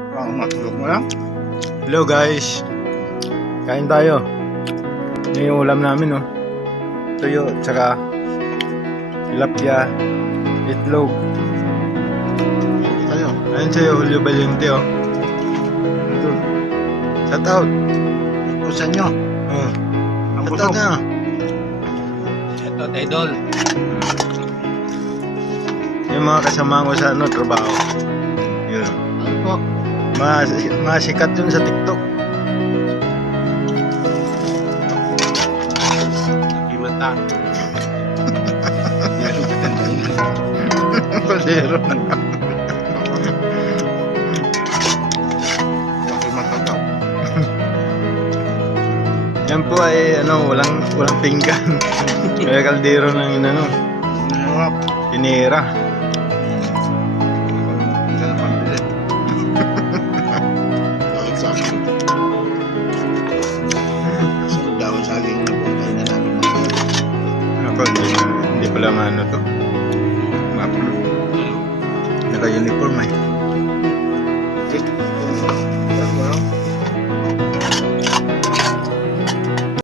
Baka matulog mo lang. Hello guys, kain tayo. Yan yung ulam namin, oh. Tuyo, tsaka tilapia, itlog. Tayo. Ayun sa'yo, Julio Valiente, oh. Ito. Shout out. Ito sa inyo. Oh. Ang Shout out busog. na. Ito, idol. Yung mga kasama ko sa trabaho. Yun. Ano po? Mga sikat yun sa TikTok. Nakimata. Kaldero. Nakimata daw. Yan po ay walang pinggan. Kaya kaldero ng Nangyarap. tinira. Hindi na pambili. Exactly. Isang dawang saging na po tayo na namin mga. Ako, hindi pala maano to. Naka-uniform eh.